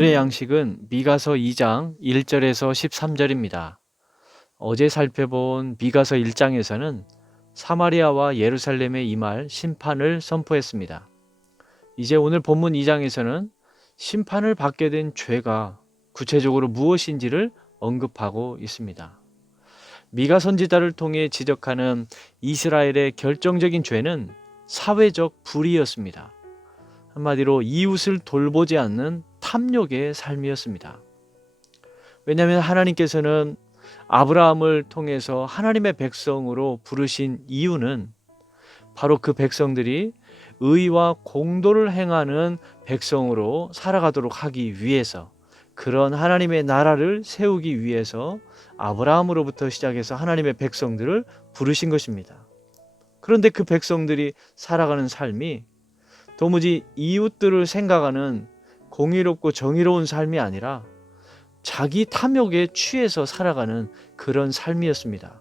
오늘의 양식은 미가서 2장 1절에서 13절입니다. 어제 살펴본 미가서 1장에서는 사마리아와 예루살렘에 임할 심판을 선포했습니다. 이제 오늘 본문 2장에서는 심판을 받게 된 죄가 구체적으로 무엇인지를 언급하고 있습니다. 미가 선지자를 통해 지적하는 이스라엘의 결정적인 죄는 사회적 불의였습니다. 한마디로 이웃을 돌보지 않는 탐욕의 삶이었습니다. 왜냐하면 하나님께서는 아브라함을 통해서 하나님의 백성으로 부르신 이유는 바로 그 백성들이 의와 공도를 행하는 백성으로 살아가도록 하기 위해서, 그런 하나님의 나라를 세우기 위해서 아브라함으로부터 시작해서 하나님의 백성들을 부르신 것입니다. 그런데 그 백성들이 살아가는 삶이 도무지 이웃들을 생각하는 공의롭고 정의로운 삶이 아니라 자기 탐욕에 취해서 살아가는 그런 삶이었습니다.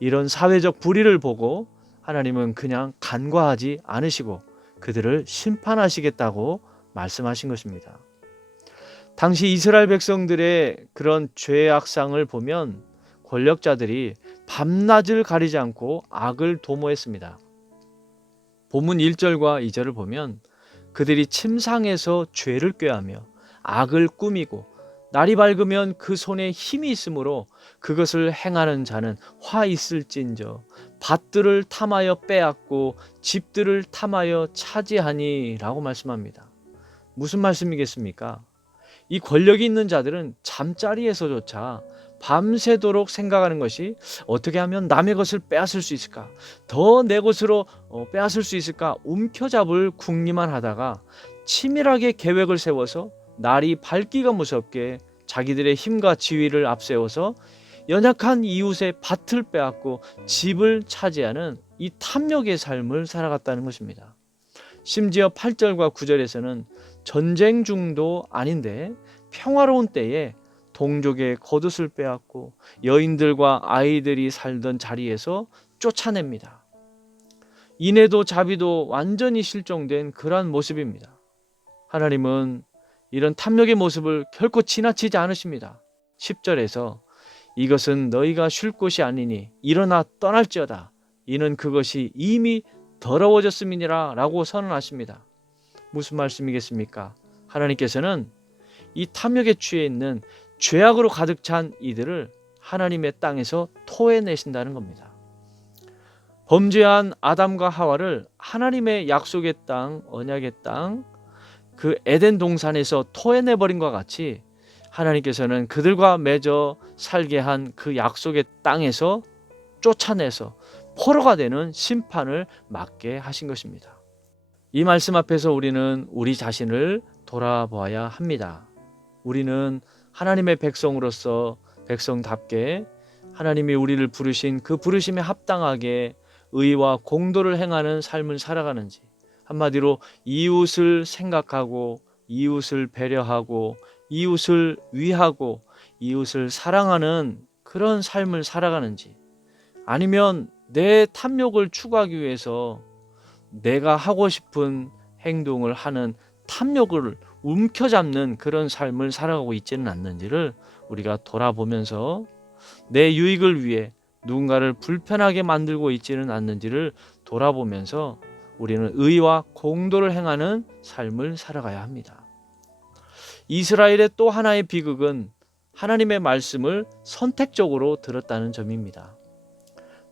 이런 사회적 불의를 보고 하나님은 그냥 간과하지 않으시고 그들을 심판하시겠다고 말씀하신 것입니다. 당시 이스라엘 백성들의 그런 죄악상을 보면 권력자들이 밤낮을 가리지 않고 악을 도모했습니다. 본문 1절과 2절을 보면 그들이 침상에서 죄를 꾀하며 악을 꾸미고 날이 밝으면 그 손에 힘이 있으므로 그것을 행하는 자는 화 있을진저 밭들을 탐하여 빼앗고 집들을 탐하여 차지하니 라고 말씀합니다. 무슨 말씀이겠습니까? 이 권력이 있는 자들은 잠자리에서조차 밤새도록 생각하는 것이 어떻게 하면 남의 것을 빼앗을 수 있을까, 더 내 것으로 빼앗을 수 있을까 움켜잡을 궁리만 하다가 치밀하게 계획을 세워서 날이 밝기가 무섭게 자기들의 힘과 지위를 앞세워서 연약한 이웃의 밭을 빼앗고 집을 차지하는 이 탐욕의 삶을 살아갔다는 것입니다. 심지어 8절과 9절에서는 전쟁 중도 아닌데 평화로운 때에 동족의 겉옷을 빼앗고 여인들과 아이들이 살던 자리에서 쫓아냅니다. 인애도 자비도 완전히 실종된 그러한 모습입니다. 하나님은 이런 탐욕의 모습을 결코 지나치지 않으십니다. 10절에서 이것은 너희가 쉴 곳이 아니니 일어나 떠날지어다. 이는 그것이 이미 더러워졌음이니라 라고 선언하십니다. 무슨 말씀이겠습니까? 하나님께서는 이 탐욕에 취해 있는 죄악으로 가득 찬 이들을 하나님의 땅에서 토해내신다는 겁니다. 범죄한 아담과 하와를 하나님의 약속의 땅, 언약의 땅, 그 에덴 동산에서 토해내버린 것과 같이 하나님께서는 그들과 맺어 살게 한 그 약속의 땅에서 쫓아내서 포로가 되는 심판을 맞게 하신 것입니다. 이 말씀 앞에서 우리는 우리 자신을 돌아보아야 합니다. 우리는 하나님의 백성으로서 백성답게 하나님이 우리를 부르신 그 부르심에 합당하게 의와 공도를 행하는 삶을 살아가는지, 한마디로 이웃을 생각하고 이웃을 배려하고 이웃을 위하고 이웃을 사랑하는 그런 삶을 살아가는지, 아니면 내 탐욕을 추구하기 위해서 내가 하고 싶은 행동을 하는 탐욕을 움켜잡는 그런 삶을 살아가고 있지는 않는지를 우리가 돌아보면서 내 유익을 위해 누군가를 불편하게 만들고 있지는 않는지를 돌아보면서 우리는 의와 공도를 행하는 삶을 살아가야 합니다. 이스라엘의 또 하나의 비극은 하나님의 말씀을 선택적으로 들었다는 점입니다.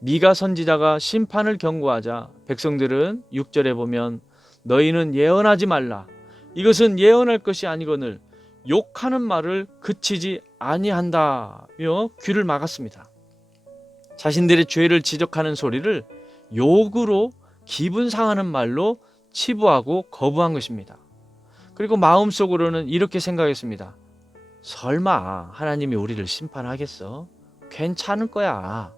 미가 선지자가 심판을 경고하자 백성들은 6절에 보면 너희는 예언하지 말라. 이것은 예언할 것이 아니거늘 욕하는 말을 그치지 아니한다며 귀를 막았습니다. 자신들의 죄를 지적하는 소리를 욕으로 기분 상하는 말로 치부하고 거부한 것입니다. 그리고 마음속으로는 이렇게 생각했습니다. 설마 하나님이 우리를 심판하겠어? 괜찮을 거야.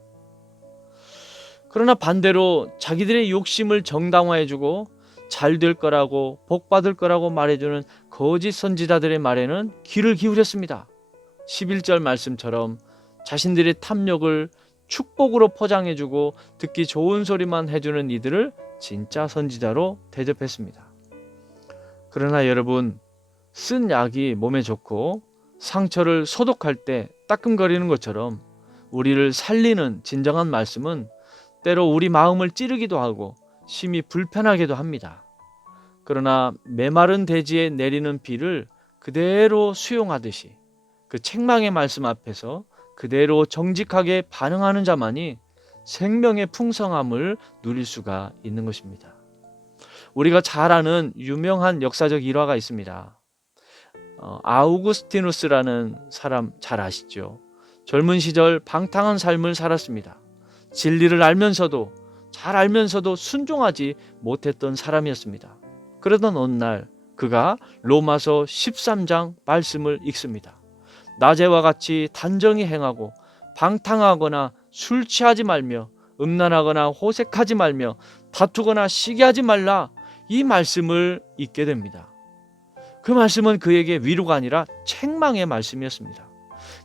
그러나 반대로 자기들의 욕심을 정당화해주고 잘 될 거라고 복받을 거라고 말해주는 거짓 선지자들의 말에는 귀를 기울였습니다. 11절 말씀처럼 자신들의 탐욕을 축복으로 포장해주고 듣기 좋은 소리만 해주는 이들을 진짜 선지자로 대접했습니다. 그러나 여러분, 쓴 약이 몸에 좋고 상처를 소독할 때 따끔거리는 것처럼 우리를 살리는 진정한 말씀은 때로 우리 마음을 찌르기도 하고 심히 불편하기도 합니다. 그러나 메마른 대지에 내리는 비를 그대로 수용하듯이 그 책망의 말씀 앞에서 그대로 정직하게 반응하는 자만이 생명의 풍성함을 누릴 수가 있는 것입니다. 우리가 잘 아는 유명한 역사적 일화가 있습니다. 아우구스티누스라는 사람 잘 아시죠? 젊은 시절 방탕한 삶을 살았습니다. 진리를 알면서도 잘 알면서도 순종하지 못했던 사람이었습니다. 그러던 어느 날 그가 로마서 13장 말씀을 읽습니다. 낮에와 같이 단정히 행하고 방탕하거나 술 취하지 말며 음란하거나 호색하지 말며 다투거나 시기하지 말라, 이 말씀을 읽게 됩니다. 그 말씀은 그에게 위로가 아니라 책망의 말씀이었습니다.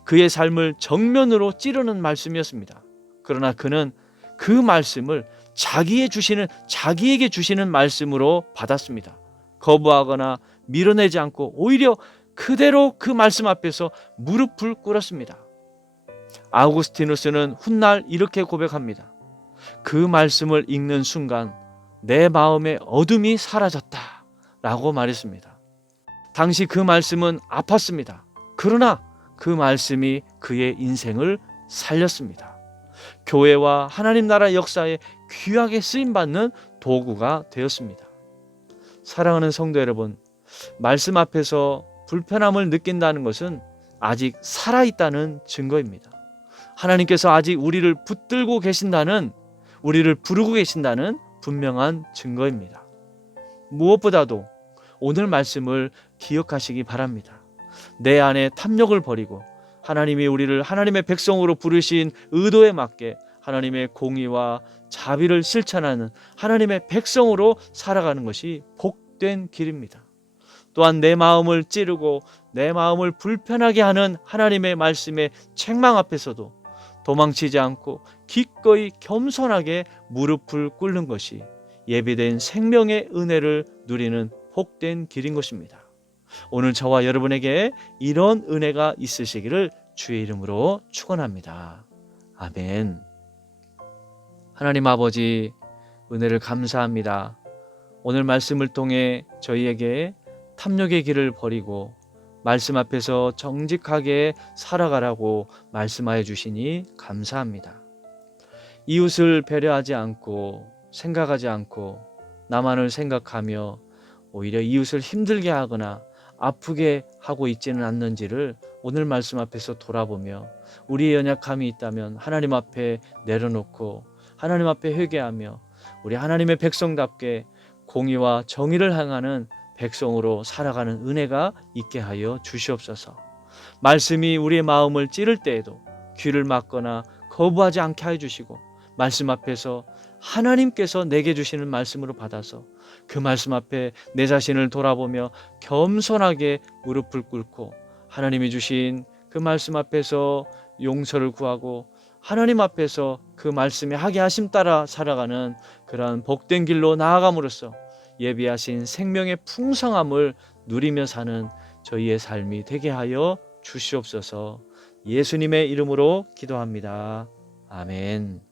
그의 삶을 정면으로 찌르는 말씀이었습니다. 그러나 그는 그 말씀을 자기에게 주시는 말씀으로 받았습니다. 거부하거나 밀어내지 않고 오히려 그대로 그 말씀 앞에서 무릎을 꿇었습니다. 아우구스티누스는 훗날 이렇게 고백합니다. 그 말씀을 읽는 순간 내 마음의 어둠이 사라졌다 라고 말했습니다. 당시 그 말씀은 아팠습니다. 그러나 그 말씀이 그의 인생을 살렸습니다. 교회와 하나님 나라 역사에 귀하게 쓰임받는 도구가 되었습니다. 사랑하는 성도 여러분, 말씀 앞에서 불편함을 느낀다는 것은 아직 살아있다는 증거입니다. 하나님께서 아직 우리를 붙들고 계신다는, 우리를 부르고 계신다는 분명한 증거입니다. 무엇보다도 오늘 말씀을 기억하시기 바랍니다. 내 안에 탐욕을 버리고 하나님이 우리를 하나님의 백성으로 부르신 의도에 맞게 하나님의 공의와 자비를 실천하는 하나님의 백성으로 살아가는 것이 복된 길입니다. 또한 내 마음을 찌르고 내 마음을 불편하게 하는 하나님의 말씀의 책망 앞에서도 도망치지 않고 기꺼이 겸손하게 무릎을 꿇는 것이 예비된 생명의 은혜를 누리는 복된 길인 것입니다. 오늘 저와 여러분에게 이런 은혜가 있으시기를 주의 이름으로 축원합니다. 아멘. 하나님 아버지, 은혜를 감사합니다. 오늘 말씀을 통해 저희에게 탐욕의 길을 버리고 말씀 앞에서 정직하게 살아가라고 말씀하여 주시니 감사합니다. 이웃을 배려하지 않고 생각하지 않고 나만을 생각하며 오히려 이웃을 힘들게 하거나 아프게 하고 있지는 않는지를 오늘 말씀 앞에서 돌아보며 우리의 연약함이 있다면 하나님 앞에 내려놓고 하나님 앞에 회개하며 우리 하나님의 백성답게 공의와 정의를 향하는 백성으로 살아가는 은혜가 있게 하여 주시옵소서. 말씀이 우리의 마음을 찌를 때에도 귀를 막거나 거부하지 않게 하여 주시고 말씀 앞에서 하나님께서 내게 주시는 말씀으로 받아서 그 말씀 앞에 내 자신을 돌아보며 겸손하게 무릎을 꿇고 하나님이 주신 그 말씀 앞에서 용서를 구하고 하나님 앞에서 그 말씀에 하게 하심 따라 살아가는 그러한 복된 길로 나아감으로써 예비하신 생명의 풍성함을 누리며 사는 저희의 삶이 되게 하여 주시옵소서. 예수님의 이름으로 기도합니다. 아멘.